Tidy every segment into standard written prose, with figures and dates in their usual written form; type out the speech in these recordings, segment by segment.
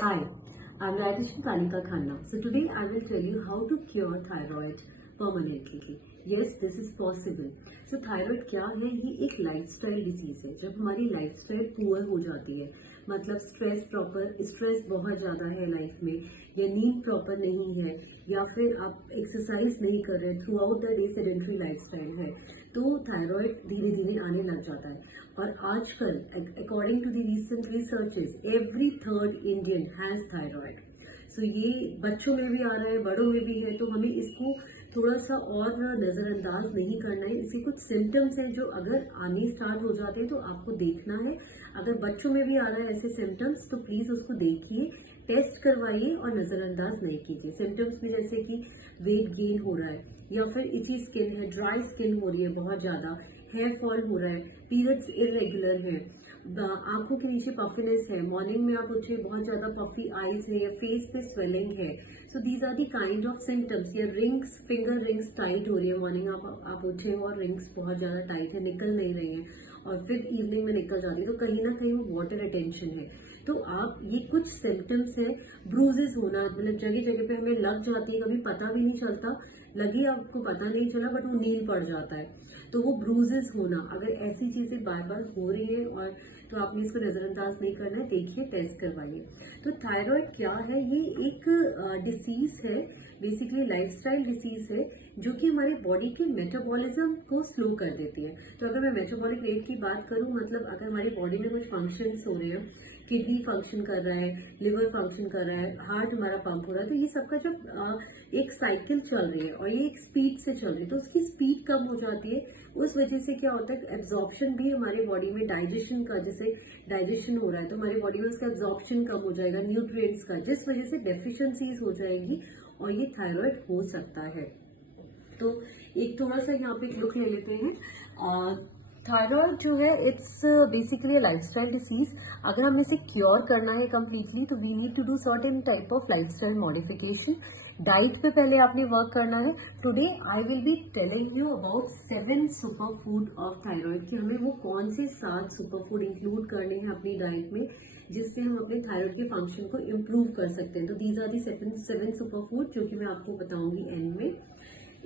Hi, I'm dietitian Tanika Khanna. So today I will tell you how to cure thyroid permanently. Yes, this is possible. So thyroid क्या है? ये एक lifestyle disease है. जब हमारी lifestyle poor हो जाती है, मतलब स्ट्रेस बहुत ज़्यादा है लाइफ में, या नींद प्रॉपर नहीं है, या फिर आप एक्सरसाइज नहीं कर रहे, through out the day sedentary lifestyle है, तो थायराइड धीरे धीरे आने लग जाता है. और आजकल according to the recent researches every third Indian has thyroid. So ये बच्चों में भी आ रहा है, बड़ों में भी है, तो हमें इसको थोड़ा सा और नज़रअंदाज नहीं करना है. इसके कुछ सिम्टम्स हैं जो अगर आने स्टार्ट हो जाते हैं तो आपको देखना है. अगर बच्चों में भी आ रहा है ऐसे सिम्टम्स तो प्लीज़ उसको देखिए, टेस्ट करवाइए और नज़रअंदाज नहीं कीजिए. सिम्टम्स में जैसे कि वेट गेन हो रहा है, या फिर इची स्किन है, ड्राई स्किन हो रही है बहुत ज़्यादा, हेयर फॉल हो रहा है, पीरियड्स इरेगुलर है, आंखों के नीचे पफिनेस है, मॉर्निंग में आप उठे बहुत ज्यादा पफी आईज है, या फेस पे स्वेलिंग है. So these are the kind of symptoms. या रिंग्स, फिंगर रिंग्स टाइट हो रही है, मॉर्निंग आप उठे हो और रिंग्स बहुत ज्यादा टाइट है, निकल नहीं रही है, और फिर इवनिंग में निकल जाती है, तो कहीं ना कहीं वो वाटर रिटेंशन है. तो आप ये कुछ सिम्टम्स है. ब्रूजेस होना, मतलब जगह जगह पे हमें लग जाती है, कभी पता भी नहीं चलता, लगी आपको पता नहीं चला बट वो नील पड़ जाता है, तो वो ब्रूजेस होना. अगर ऐसी चीजें बार बार हो रही है और तो आपने इसको नजरअंदाज नहीं करना है, देखिए, टेस्ट करवाइए. तो थायराइड क्या है? ये एक डिसीज है, बेसिकली लाइफस्टाइल डिसीज है, जो कि हमारे बॉडी के मेटाबॉलिज्म को स्लो कर देती है. तो अगर मैं मेटाबॉलिक रेट की बात करूं, मतलब अगर हमारी बॉडी में कुछ फंक्शंस हो रहे हैं, किडनी फंक्शन कर रहा है, लिवर फंक्शन कर रहा है, हार्ट हमारा पंप हो रहा है, तो ये सबका जब एक साइकिल चल रही है और ये एक स्पीड से चल रही है, तो उसकी स्पीड कम हो जाती है. उस वजह से क्या होता है, एब्जॉर्प्शन भी हमारी बॉडी में, डाइजेशन का, जैसे डाइजेशन हो रहा है तो हमारी बॉडी में उसका एब्जॉर्प्शन कम हो जाएगा न्यूट्रिएंट्स का, जिस वजह से डेफिशिएंसीज हो जाएगी और ये थायराइड हो सकता है. तो एक थोड़ा सा यहाँ पे एक लुक ले लेते हैं. थायराइड जो है, इट्स बेसिकली लाइफस्टाइल डिसीज. अगर हमें इसे क्योर करना है कम्प्लीटली तो we need to do certain type of lifestyle modification. Diet पे पहले आपने वर्क करना है. Today I will be telling you about 7 super food of thyroid, कि हमें वो कौन से 7 सुपर फूड इंक्लूड करने हैं अपनी डाइट में, जिससे हम अपने थायराइड के फंक्शन को इम्प्रूव कर सकते हैं. तो these are the 7 super food जो कि मैं आपको बताऊंगी एंड में.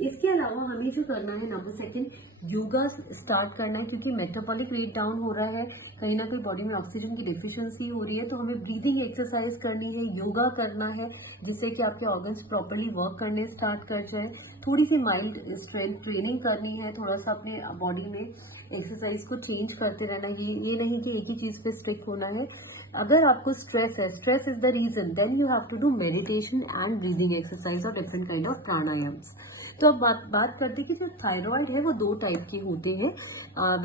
इसके अलावा हमें जो करना है, नंबर सेकंड, योगा स्टार्ट करना है, क्योंकि मेटाबॉलिक रेट डाउन हो रहा है, कहीं ना कहीं बॉडी में ऑक्सीजन की डिफिशिएंसी हो रही है, तो हमें ब्रीदिंग एक्सरसाइज करनी है, योगा करना है, जिससे कि आपके ऑर्गन्स प्रॉपरली वर्क करने स्टार्ट कर जाए. थोड़ी सी माइंड स्ट्रेंथ ट्रेनिंग करनी है, थोड़ा सा अपने बॉडी में एक्सरसाइज को चेंज करते रहना. ये नहीं कि एक ही चीज पे स्टिक होना है. अगर आपको स्ट्रेस है, stress is the reason, then you have to do meditation and breathing exercise और डिफरेंट काइंड ऑफ प्राणायाम्स. तो अब बात करते हैं कि जो थायराइड है वो 2 टाइप के होते हैं.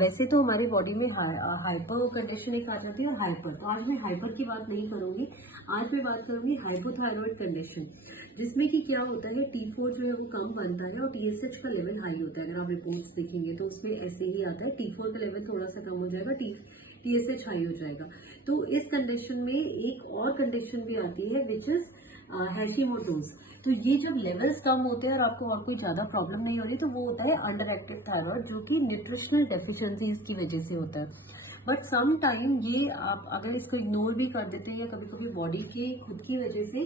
वैसे तो हमारी बॉडी में हाइपर कंडीशन एक आ जाती है और हाइपर. तो आज मैं हाइपर की बात नहीं करूंगी, आज मैं बात करूंगी हाइपोथायरॉइड कंडीशन, जिसमें कि क्या होता है, T4 जो है वो कम बनता है और TSH का लेवल हाई होता है. अगर आप रिपोर्ट्स देखेंगे तो उसमें ऐसे ही आता है, T4 का लेवल थोड़ा सा कम हो जाएगा, TSH हाई हो जाएगा. तो इस कंडीशन में एक और कंडीशन भी आती है विच इज हैशिमोटोज. तो ये जब लेवल्स कम होते हैं और आपको और कोई ज्यादा प्रॉब्लम नहीं हो रही, तो वो होता है अंडर एक्टिव थायराइड, जो कि न्यूट्रिशनल डेफिशिएंसीज की वजह से होता है. बट सम टाइम ये आप अगर इसको इग्नोर भी कर देते हैं, या कभी कभी बॉडी के खुद की वजह से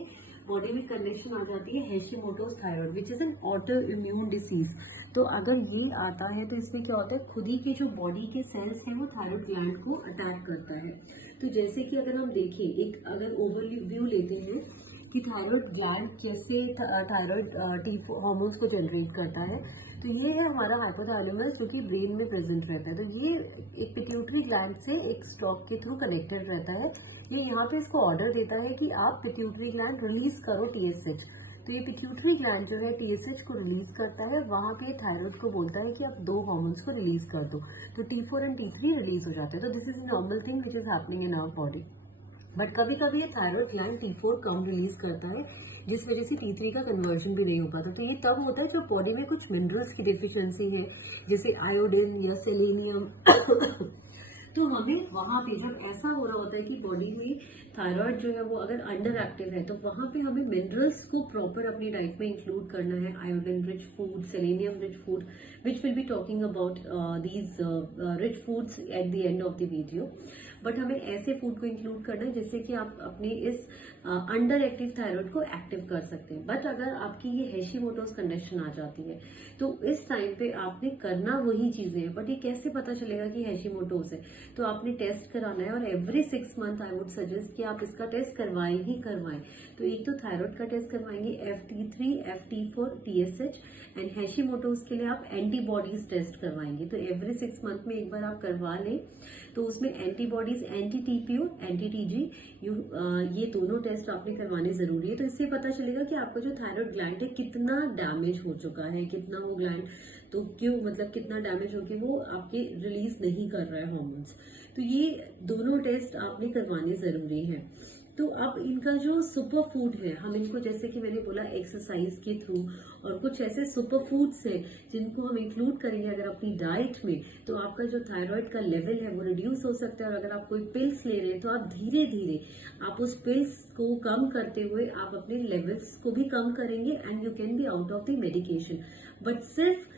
बॉडी में कंडीशन आ जाती है Hashimoto's thyroid, which is an autoimmune disease. तो अगर ये आता है तो इसमें क्या होता है, खुद ही के जो बॉडी के सेल्स हैं वो थायराइड ग्लैंड को अटैक करता है. तो जैसे कि अगर हम देखें, एक अगर ओवरव्यू लेते हैं कि थायराइड ग्लैंड कैसे थायराइड टी हार्मोन्स को जनरेट करता है, तो ये है हमारा हाइपोथैलेमस, जो कि ब्रेन में प्रेजेंट रहता है. तो ये एक पिट्यूटरी ग्लैंड से एक स्टॉक के थ्रू कनेक्टेड रहता है. ये यहाँ पे इसको ऑर्डर देता है कि आप पिट्यूटरी ग्लैंड रिलीज करो TSH. तो ये पिट्यूटरी ग्लैंड जो है TSH को रिलीज करता है, वहां पे थायराइड को बोलता है कि आप 2 हार्मोन्स को रिलीज कर दो, तो T4 एंड T3 रिलीज हो जाते हैं. तो this is normal thing which is happening in our body. But कभी कभी ये थायराइड ग्लैंड T4 कम रिलीज करता है, जिस वजह से T3 का कन्वर्जन भी नहीं हो पाता. तो ये तब होता है जब बॉडी में कुछ मिनरल्स की डिफिशियंसी है, जैसे आयोडीन या सेलेनियम. तो हमें वहां पे जब ऐसा हो रहा होता है कि बॉडी में थायराइड जो है वो अगर अंडर एक्टिव है, तो वहां पे हमें मिनरल्स को प्रॉपर अपनी डाइट में इंक्लूड करना है. Iodine rich food, selenium rich food, which will be talking about these rich foods at the end of the video. But हमें ऐसे फूड को इंक्लूड करना है जिससे कि आप अपने इस अंडर एक्टिव थायराइड को एक्टिव कर सकते हैं। बट अगर आपकी ये हेशिमोटोस कंडीशन आ जाती है तो इस टाइम पे आपने करना वही चीजें हैं, बट ये कैसे पता चलेगा कि हेशिमोटोस है? तो आपने टेस्ट कराना है और every 6 month I would suggest कि आप इसका टेस्ट करवाएं ही करवाएं। तो एक तो थायराइड का टेस्ट करवाएंगे, FT3, FT4, TSH, एंड हेशिमोटोस के लिए आप एंटीबॉडीज टेस्ट करवाएंगे। तो एवरी 6 मंथ में एक बार आप करवा लें। तो उसमें एंटीबॉडीज, एंटी-TPO, एंटी-TG, ये दोनों टेस्ट आपने करवाने जरूरी है। तो इससे पता चलेगा कि आपका जो थायराइड ग्लैंड है कितना डैमेज हो चुका है, कितना वो ग्लैंड तो क्यों मतलब कितना डैमेज होके वो आपके रिलीज नहीं कर रहा है हार्मोन्स। तो ये दोनों टेस्ट आपने करवाने जरूरी है। तो अब इनका जो सुपर फूड है, हम इनको जैसे कि मैंने बोला एक्सरसाइज के थ्रू और कुछ ऐसे सुपर फूड्स हैं जिनको हम इंक्लूड करेंगे अगर अपनी डाइट में, तो आपका जो थायराइड का लेवल है वो रिड्यूस हो सकता है। और अगर आप कोई पिल्स ले रहे हैं तो आप धीरे धीरे आप उस पिल्स को कम करते हुए आप अपने लेवल्स को भी कम करेंगे and you can be out of the medication. But सिर्फ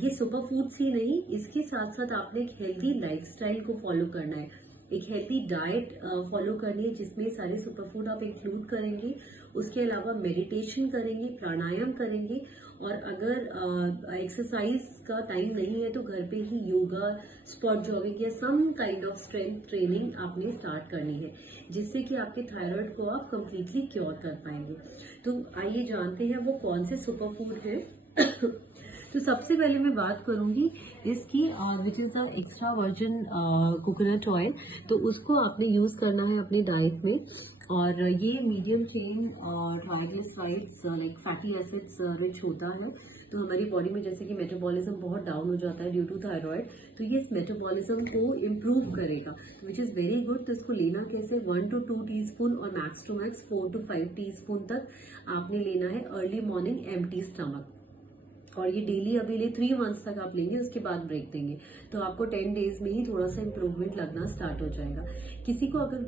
ये सुपर फूड्स ही नहीं, इसके साथ साथ आपने एक हेल्दी लाइफस्टाइल को फॉलो करना है, एक हेल्दी डाइट फॉलो करनी है जिसमें सारे सुपर फूड आप इंक्लूड करेंगे। उसके अलावा मेडिटेशन करेंगे, प्राणायाम करेंगे, और अगर एक्सरसाइज का टाइम नहीं है तो घर पे ही योगा, स्पॉट जॉगिंग या some kind of strength training आपने स्टार्ट करनी है जिससे कि आपके थायराइड को आप कंप्लीटली क्योर कर पाएंगे। तो आइए जानते हैं वो कौन से सुपर फूड है। तो सबसे पहले मैं बात करूंगी इसकी which is the extra virgin coconut oil. तो उसको आपने यूज करना है अपनी डाइट में, और ये medium chain triglycerides like fatty acids rich होता है। तो हमारी बॉडी में जैसे कि मेटाबॉलिज्म बहुत डाउन हो जाता है ड्यू टू थायराइड, तो ये इस मेटाबॉलिज्म को इम्प्रूव करेगा विच इज वेरी गुड। तो इसको लेना कैसे, 1 to 2 टीस्पून और max to max 4 to 5 teaspoon तक आपने लेना है अर्ली मॉर्निंग एम्प्टी स्टमक, और ये डेली अभी ले 3 मंथ्स तक आप लेंगे, उसके बाद ब्रेक देंगे तो आपको 10 डेज में ही थोड़ा सा इंप्रूवमेंट लगना स्टार्ट हो जाएगा। किसी को अगर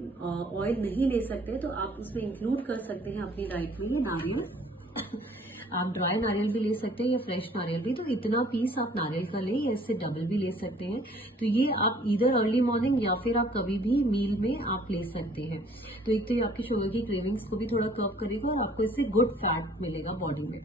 ऑयल नहीं ले सकते तो आप उसमें इंक्लूड कर सकते हैं अपनी डाइट में ये नारियल। आप ड्राई नारियल भी ले सकते हैं या फ्रेश नारियल भी, तो इतना पीस आप नारियल का लें या इससे डबल भी ले सकते हैं। तो ये आप इधर अर्ली मॉर्निंग या फिर आप कभी भी मील में आप ले सकते हैं। तो एक तो ये आपकी शुगर की क्रेविंग्स को भी थोड़ा कर्व करेगा और आपको इससे गुड फैट मिलेगा बॉडी में।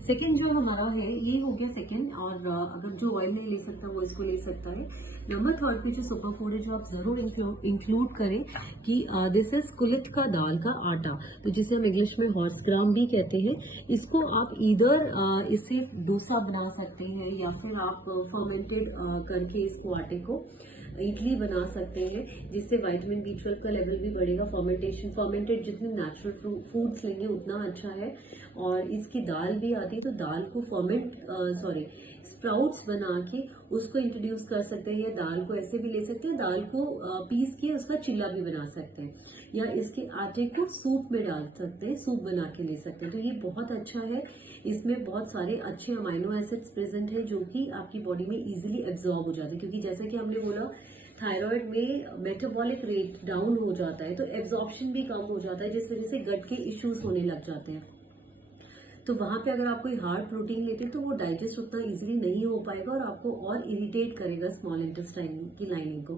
सेकेंड जो हमारा है ये हो गया सेकेंड, और अगर जो ऑयल नहीं ले सकता वो इसको ले सकता है। नंबर थर्ड पे जो सुपर फूड है जो आप जरूर इंक्लूड करें कि दिस इज कुलिथ का दाल का आटा, तो जिसे हम इंग्लिश में हॉर्स ग्राम भी कहते हैं। इसको आप इधर इससे डोसा बना सकते हैं या फिर आप फर्मेंटेड करके इसको आटे को इडली बना सकते हैं जिससे विटामिन B12 का लेवल भी बढ़ेगा। फर्मेंटेड जितने नेचुरल फूड्स लेंगे उतना अच्छा है। और इसकी दाल भी आती है, तो दाल को स्प्राउट्स बना के उसको इंट्रोड्यूस कर सकते हैं, या दाल को ऐसे भी ले सकते हैं, दाल को पीस के उसका चिल्ला भी बना सकते हैं, या इसके आटे को सूप में डाल सकते हैं, सूप बना के ले सकते हैं। तो ये बहुत अच्छा है, इसमें बहुत सारे अच्छे अमाइनो एसिड्स प्रेजेंट है जो कि आपकी बॉडी में इजीली एब्जॉर्ब हो जाते हैं, क्योंकि जैसे कि हमने बोला थायराइड में मेटाबॉलिक रेट डाउन हो जाता है तो एब्जॉर्प्शन भी कम हो जाता है, जिस वजह से गट के इश्यूज होने लग जाते हैं। तो वहां पे अगर आप कोई हार्ड प्रोटीन लेते हैं तो वो डाइजेस्ट उतना इजीली नहीं हो पाएगा और आपको और इरिटेट करेगा स्मॉल इंटेस्टाइन की लाइनिंग को।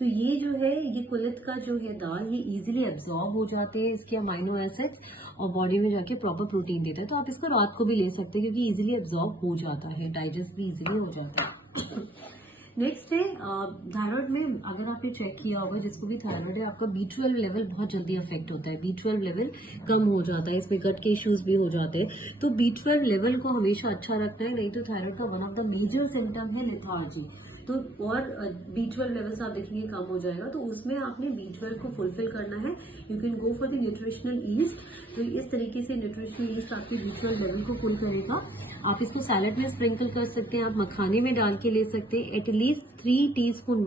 तो ये जो है ये कुलिथ का जो है दाल, ये इजीली एब्जॉर्ब हो जाते हैं इसके अमाइनो एसिड्स और बॉडी में जाके प्रॉपर प्रोटीन देता है। तो आप इसको रात को भी ले सकते हैं क्योंकि इजीली एब्जॉर्ब हो जाता है, डाइजेस्ट भी इजीली हो जाता है। नेक्स्ट है थायराइड में, अगर आपने चेक किया होगा जिसको भी थायराइड है, आपका B12 लेवल बहुत जल्दी अफेक्ट होता है, B12 लेवल कम हो जाता है, इसमें गट के इश्यूज भी हो जाते हैं। तो B12 लेवल को हमेशा अच्छा रखना है, नहीं तो थायराइड का one of the major symptom है लेथार्जी। तो और B12 लेवल्स आप देखेंगे कम हो जाएगा, तो उसमें आपने B12 को फुलफिल करना है। You can go for the nutritional east. तो इस तरीके से न्यूट्रिशनल ईस्ट आपके B12 लेवल को फुल करेगा। आप इसको सैलेड में स्प्रिंकल कर सकते हैं, आप मखाने में डाल के ले सकते हैं। एटलीस्ट 3 टीस्पून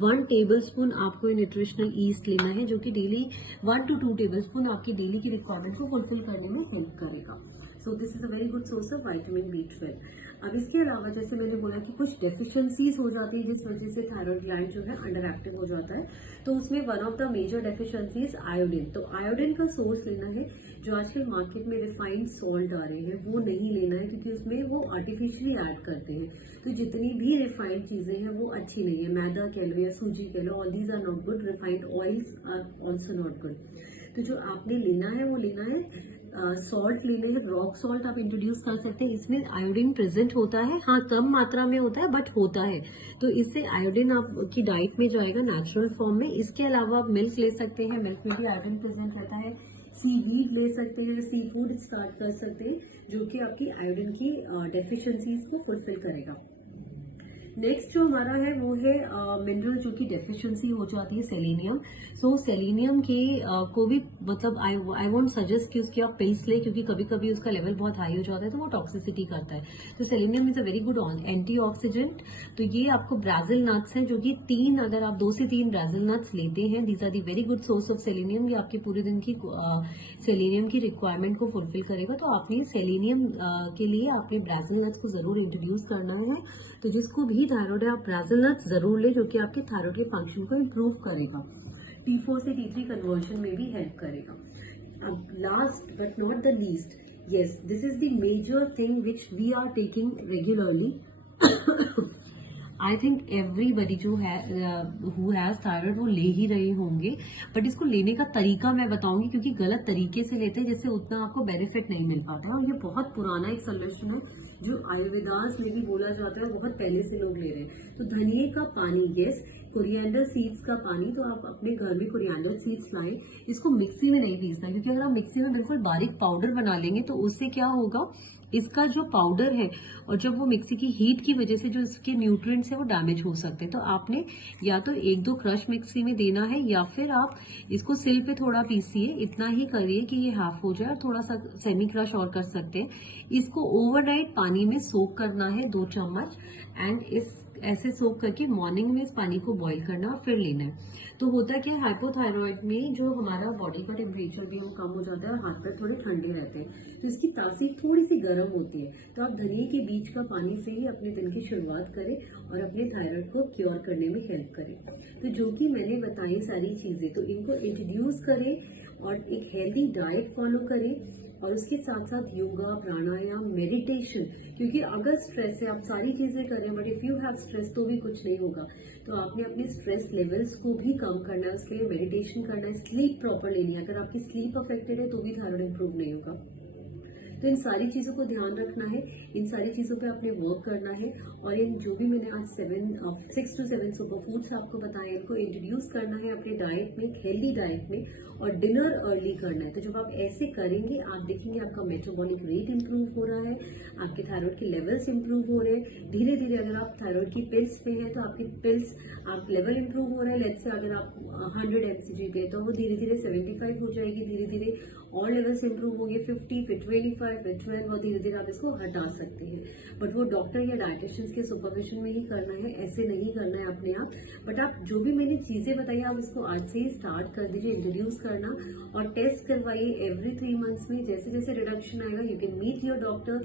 1 टेबल स्पून आपको न्यूट्रिशनल ईस्ट लेना है, जो कि डेली 1 to 2 टेबल स्पून आपकी डेली की रिक्वायरमेंट को फुलफिल करने में हेल्प करेगा। So this is a very good source of vitamin B12। अब इसके अलावा जैसे मैंने बोला कि कुछ डेफिशिएंसीज हो जाती है जिस वजह से थायराइड ग्लैंड जो है अंडर एक्टिव हो जाता है, तो उसमें one of the major deficiencies iodine. तो आयोडीन का सोर्स लेना है, जो आजकल मार्केट में रिफाइंड सॉल्ट आ रहे हैं वो नहीं लेना है, क्योंकि उसमें वो आर्टिफिशियली ऐड करते हैं। तो जितनी भी रिफाइंड चीजें हैं वो अच्छी नहीं है, मैदा कह लो या सूजी कह लो, all these are not good, refined oils are also not good. तो जो आपने लेना है वो लेना है सॉल्ट लेने हैं, रॉक सॉल्ट आप इंट्रोड्यूस कर सकते हैं। इसमें आयोडीन प्रेजेंट होता है, हाँ कम मात्रा में होता है बट होता है, तो इससे आयोडीन आपकी डाइट में जाएगा नेचुरल फॉर्म में। इसके अलावा आप मिल्क ले सकते हैं, मिल्क में भी आयोडीन प्रेजेंट रहता है। सीवीड ले सकते हैं, सी फूड स्टार्ट कर सकते हैं, जो कि आपकी आयोडीन की डेफिशिएंसीज को फुलफिल करेगा। नेक्स्ट जो हमारा है वो है मिनरल, जो कि डेफिशिएंसी हो जाती है, सेलेनियम। सो सेलेनियम के को भी मतलब आई वोंट सजेस्ट कि उसकी आप पिल्स ले, क्योंकि कभी कभी उसका लेवल बहुत हाई हो जाता है तो वो टॉक्सिसिटी करता है। तो selenium is a very good antioxidant. तो ये आपको ब्राजिल नट्स हैं, जो कि अगर आप 2 से 3 ब्राजिल नट्स लेते हैं, these are the very good source of selenium. ये आपके पूरे दिन की सेलेनियम की रिक्वायरमेंट को फुलफिल करेगा। तो आपने सेलेनियम के लिए आपने ब्राजिल नट्स को जरूर इंट्रोड्यूस करना है। तो जिसको भी थायराइड है आप ब्राजिल नट्स जरूर ले, जो कि आपके थायराइड के फंक्शन को इम्प्रूव करेगा, T4 से T3 कन्वर्जन में भी हेल्प करेगा। अब last but not the least, yes this is the major thing which we are taking regularly. I think everybody जो है हु हैज थायराइड वो ले ही रहे होंगे, बट इसको लेने का तरीका मैं बताऊंगी, क्योंकि गलत तरीके से लेते हैं जिससे उतना आपको बेनिफिट नहीं मिल पाता है। और ये बहुत पुराना एक सोल्यूशन है जो आयुर्वेदास में भी बोला जाता है, बहुत पहले से लोग ले रहे हैं। तो धनिए का पानी, यस कोरिएंडर सीड्स का पानी, तो आप अपने घर में कोरिएंडर सीड्स लाएं। इसको मिक्सी में नहीं पीसना, क्योंकि अगर आप मिक्सी में बिल्कुल बारीक पाउडर बना लेंगे तो उससे क्या होगा, इसका जो पाउडर है और जब वो मिक्सी की हीट की वजह से जो इसके न्यूट्रिएंट्स है वो डैमेज हो सकते हैं। तो आपने या तो 1-2 क्रश मिक्सी में देना है, या फिर आप इसको सिल पे थोड़ा पीसिए, इतना ही करिए कि ये हाफ हो जाए, और थोड़ा सा सेमी क्रश और कर सकते हैं। इसको ओवरनाइट पानी में सोक करना है 2 चम्मच, एंड इस ऐसे सोक करके मॉर्निंग में इस पानी को बॉईल करना और फिर लेना है। तो होता क्या है, हाइपोथायरॉइड में जो हमारा बॉडी का टेम्परेचर भी वो कम हो जाता है और हाथ पैर थोड़े ठंडे रहते हैं, तो इसकी तासीर थोड़ी सी गर्म होती है। तो आप धनिए के बीज का पानी से ही अपने दिन की शुरुआत करें और अपने थायराइड को क्योर करने में हेल्प करें। तो जो कि मैंने बताई सारी चीजें, तो इनको इंट्रोड्यूस करें और एक हेल्दी डाइट फॉलो करें, और उसके साथ साथ योगा, प्राणायाम, मेडिटेशन, क्योंकि अगर स्ट्रेस है, आप सारी चीजें करें but if you have stress तो भी कुछ नहीं होगा। तो आपने अपने स्ट्रेस लेवल्स को भी कम करना है, उसके लिए मेडिटेशन करना है, स्लीप प्रॉपर लेनी है। अगर आपकी स्लीप अफेक्टेड है तो भी थायराइड इंप्रूव नहीं होगा। तो इन सारी चीजों को ध्यान रखना है, इन सारी चीजों पे आपने वर्क करना है, और इन जो भी मैंने आज 6 to 7 सुपर फूड्स आपको बताए, इनको इंट्रोड्यूस करना है अपने डाइट में, एक हेल्दी डाइट में, और डिनर अर्ली करना है। तो जब आप ऐसे करेंगे आप देखेंगे आपका मेटाबॉलिक रेट इंप्रूव हो रहा है, आपके थायराइड के लेवल्स इंप्रूव हो रहे हैं। धीरे धीरे अगर आप थायराइड की पिल्स पे हैं तो आपकी पिल्स आप लेवल इंप्रूव हो रहा है। लेट्स से अगर आप 100 mcg पे तो वो धीरे धीरे 75 हो जाएगी, धीरे धीरे और लेवल्स इंप्रूव होंगे, 50, फिर 25, फिर 12, और धीरे धीरे आप इसको हटा सकते हैं। बट वो डॉक्टर या डाइटिशियंस के सुपरविजन में ही करना है, ऐसे नहीं करना है अपने आप। बट आप जो भी मैंने चीजें बताई आप इसको आज से ही स्टार्ट कर दीजिए, इंट्रोड्यूस करना, और टेस्ट करवाइए एवरी 3 मंथ्स में। जैसे जैसे रिडक्शन आएगा you can meet your doctor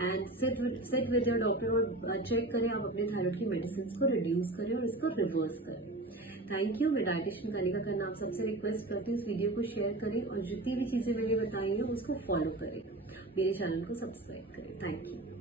and sit with your doctor, और चेक करें आप अपने थायराइड की मेडिसिन को रिड्यूस करें और इसको रिवर्स करें। Thank you. मैं डाइटिशियन कनिका खन्ना आप सबसे रिक्वेस्ट करती हूँ इस वीडियो को शेयर करें, और जितनी भी चीजें मैंने बताई हैं उसको फॉलो करें, मेरे चैनल को सब्सक्राइब करें। Thank you.